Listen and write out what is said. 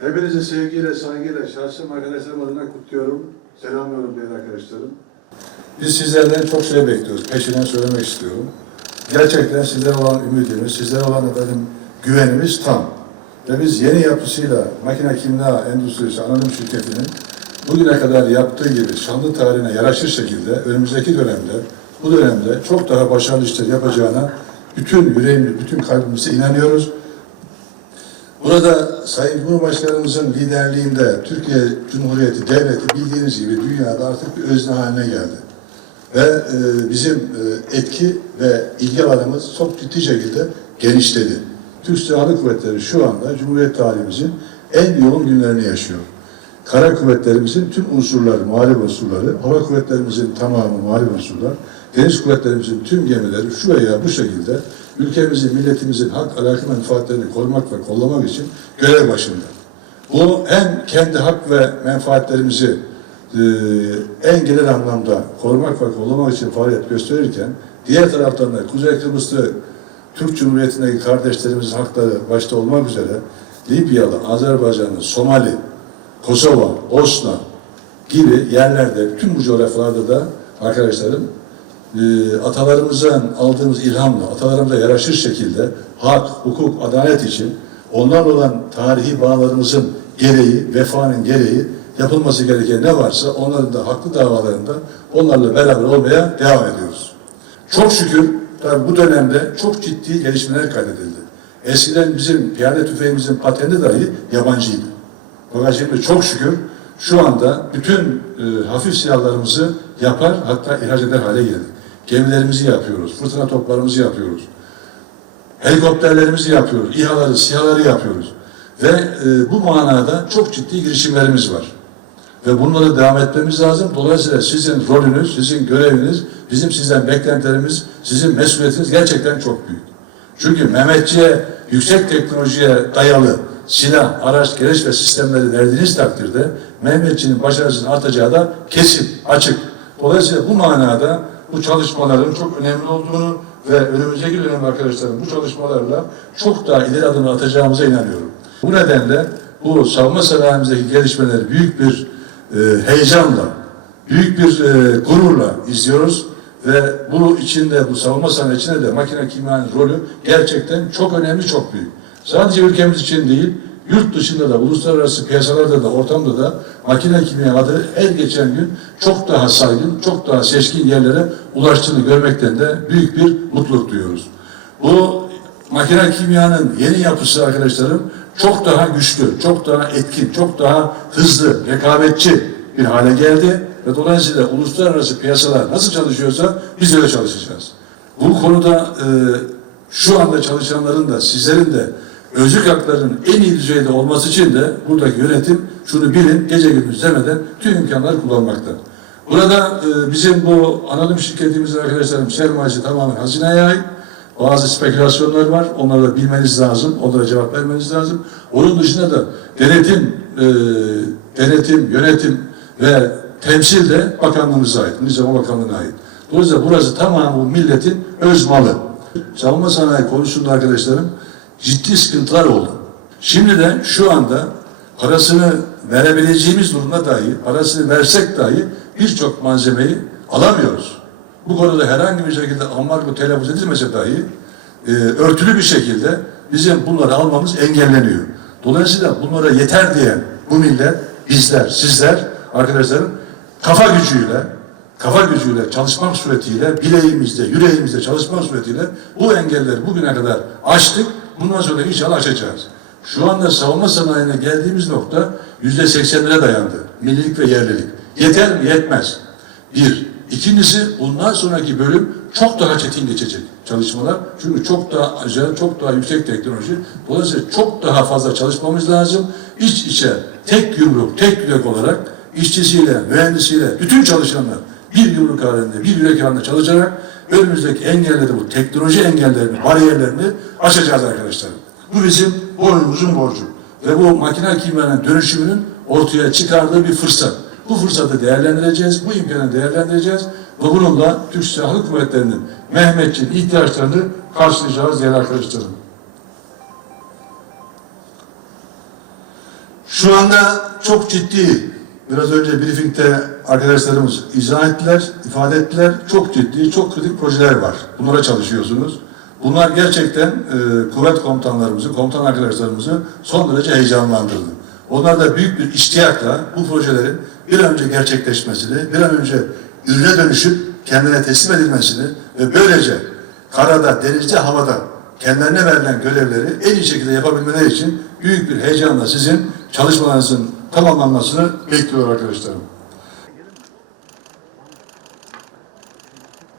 Hepinizi sevgiyle, saygıyla, şahsım arkadaşlarım adına kutluyorum. Selamlıyorum değerli arkadaşlarım. Biz sizlerden çok şey bekliyoruz. Peşinden söylemek istiyorum. Gerçekten sizlere olan ümidimiz, sizlere olan efendim güvenimiz tam. Ve biz yeni yapısıyla makine kimya endüstrisi anonim şirketinin bugüne kadar yaptığı gibi şanlı tarihine yaraşır şekilde önümüzdeki dönemde, bu dönemde çok daha başarılı işler yapacağına bütün yüreğimle, bütün kalbimizle inanıyoruz. Burada Sayın Cumhurbaşkanımızın liderliğinde Türkiye Cumhuriyeti Devleti bildiğiniz gibi dünyada artık bir özne haline geldi. Ve e, bizim e, etki ve ilgi alanımız çok ciddi şekilde genişledi. Türk Silahlı Kuvvetleri şu anda Cumhuriyet tarihimizin en yoğun günlerini yaşıyor. Kara kuvvetlerimizin tüm unsurları, muharip unsurları, hava kuvvetlerimizin tamamı muharip unsurlar, deniz kuvvetlerimizin tüm gemileri şu veya bu şekilde ülkemizin, milletimizin hak, alaka menfaatlerini korumak ve kollamak için görev başında. Bu en kendi hak ve menfaatlerimizi e, en genel anlamda korumak ve kollamak için faaliyet gösterirken diğer taraftan da Kuzey Kıbrıs'ta Türk Cumhuriyeti'ndeki kardeşlerimizin hakları başta olmak üzere Libyalı, Azerbaycanlı, Somali, Kosova, Bosna gibi yerlerde, tüm bu coğrafyalarda da arkadaşlarım e, atalarımızdan aldığımız ilhamla, atalarımıza yaraşır şekilde hak, hukuk, adalet için onlarla olan tarihi bağlarımızın gereği, vefanın gereği yapılması gereken ne varsa onların da haklı davalarında onlarla beraber olmaya devam ediyoruz. Çok şükür tabii bu dönemde çok ciddi gelişmeler kaydedildi. Eskiden bizim piyade tüfeğimizin patenti dahi yabancıydı. Fakat şimdi çok şükür şu anda bütün e, hafif silahlarımızı yapar hatta ihraç eder hale geldik. Gemilerimizi yapıyoruz, fırtına toplarımızı yapıyoruz. Helikopterlerimizi yapıyoruz, İHA'ları, SİHA'ları yapıyoruz. Ve e, bu manada çok ciddi girişimlerimiz var. Ve bunları devam etmemiz lazım. Dolayısıyla sizin rolünüz, sizin göreviniz, bizim sizden beklentilerimiz, sizin mesuliyetiniz gerçekten çok büyük. Çünkü Mehmetçiğe yüksek teknolojiye dayalı silah, araç, gereç ve sistemleri verdiğiniz takdirde Mehmetçiğin başarısının artacağı da kesin, açık. Dolayısıyla bu manada bu çalışmaların çok önemli olduğunu ve önümüzdeki dönem arkadaşlarım bu çalışmalarla çok daha ileri adımlar atacağımıza inanıyorum. Bu nedenle bu savunma sanayimizdeki gelişmeleri büyük bir e, heyecanla, büyük bir e, gururla izliyoruz ve bu içinde, bu savunma sanayi içinde de makine kimyanın rolü gerçekten çok önemli, çok büyük. Sadece ülkemiz için değil, yurt dışında da, uluslararası piyasalarda da, ortamda da makine kimya adı her geçen gün çok daha saygın, çok daha seçkin yerlere ulaştığını görmekten de büyük bir mutluluk duyuyoruz. Bu makine kimyanın yeni yapısı arkadaşlarım çok daha güçlü, çok daha etkin, çok daha hızlı, rekabetçi bir hale geldi ve dolayısıyla uluslararası piyasalar nasıl çalışıyorsa biz öyle çalışacağız. Bu konuda e, şu anda çalışanların da sizlerin de özlük haklarının en iyi düzeyde olması için de buradaki yönetim şunu bilin gece gündüz demeden tüm imkanları kullanmakta. Burada e, bizim bu anonim şirketimizin arkadaşlarım sermayesi tamamen hazineye ait. Bazı spekülasyonlar var. Onları da bilmeniz lazım. Onlara cevap vermeniz lazım. Onun dışında da denetim, e, denetim, yönetim ve temsil de bakanlığımıza ait. Savunma Bakanlığı'na ait. Dolayısıyla burası tamamen bu milletin öz malı. Savunma sanayi konusunda arkadaşlarım ciddi sıkıntılar oldu. Şimdi de şu anda parasını verebileceğimiz durumda dahi, parasını versek dahi birçok malzemeyi alamıyoruz. Bu konuda herhangi bir şekilde ambargo telaffuz edilmese dahi e, örtülü bir şekilde bizim bunları almamız engelleniyor. Dolayısıyla bunlara yeter diyen bu millet, bizler, sizler, arkadaşlarım kafa gücüyle, kafa gücüyle çalışmak suretiyle, bileğimizde, yüreğimizde çalışmak suretiyle bu engelleri bugüne kadar aştık. Bundan sonra inşallah aşacağız. Şu anda savunma sanayine geldiğimiz nokta yüzde seksenlere dayandı. Millilik ve yerlilik. Yeter mi? Yetmez. Bir. İkincisi bundan sonraki bölüm çok daha çetin geçecek çalışmalar. Çünkü çok daha acayip, çok daha yüksek teknoloji. Dolayısıyla çok daha fazla çalışmamız lazım. İç içe, tek yumruk, tek yürek olarak işçisiyle, mühendisiyle, bütün çalışanlar bir yumruk halinde, bir yürek halinde çalışarak önümüzdeki engelleri, bu teknoloji engellerini, bariyerlerini aşacağız arkadaşlar. Bu bizim boynumuzun borcu. Ve bu makine kimyanın dönüşümünün ortaya çıkardığı bir fırsat. Bu fırsatı değerlendireceğiz, bu imkanı değerlendireceğiz ve bununla Türk Silahlı Kuvvetleri'nin Mehmetçiğin ihtiyaçlarını karşılayacağız değerli arkadaşlarım. Şu anda çok ciddi, biraz önce briefingde arkadaşlarımız izah ettiler, ifade ettiler. Çok ciddi, çok kritik projeler var. Bunlara çalışıyorsunuz. Bunlar gerçekten e, kuvvet komutanlarımızı, komutan arkadaşlarımızı son derece heyecanlandırdı. Onlar da büyük bir iştiyakla bu projelerin bir an önce gerçekleşmesini, bir an önce ürüne dönüşüp kendine teslim edilmesini ve böylece karada, denizde, havada kendilerine verilen görevleri en iyi şekilde yapabilmeleri için büyük bir heyecanla sizin çalışmalarınızın tamamlanmasını bekliyor arkadaşlarım.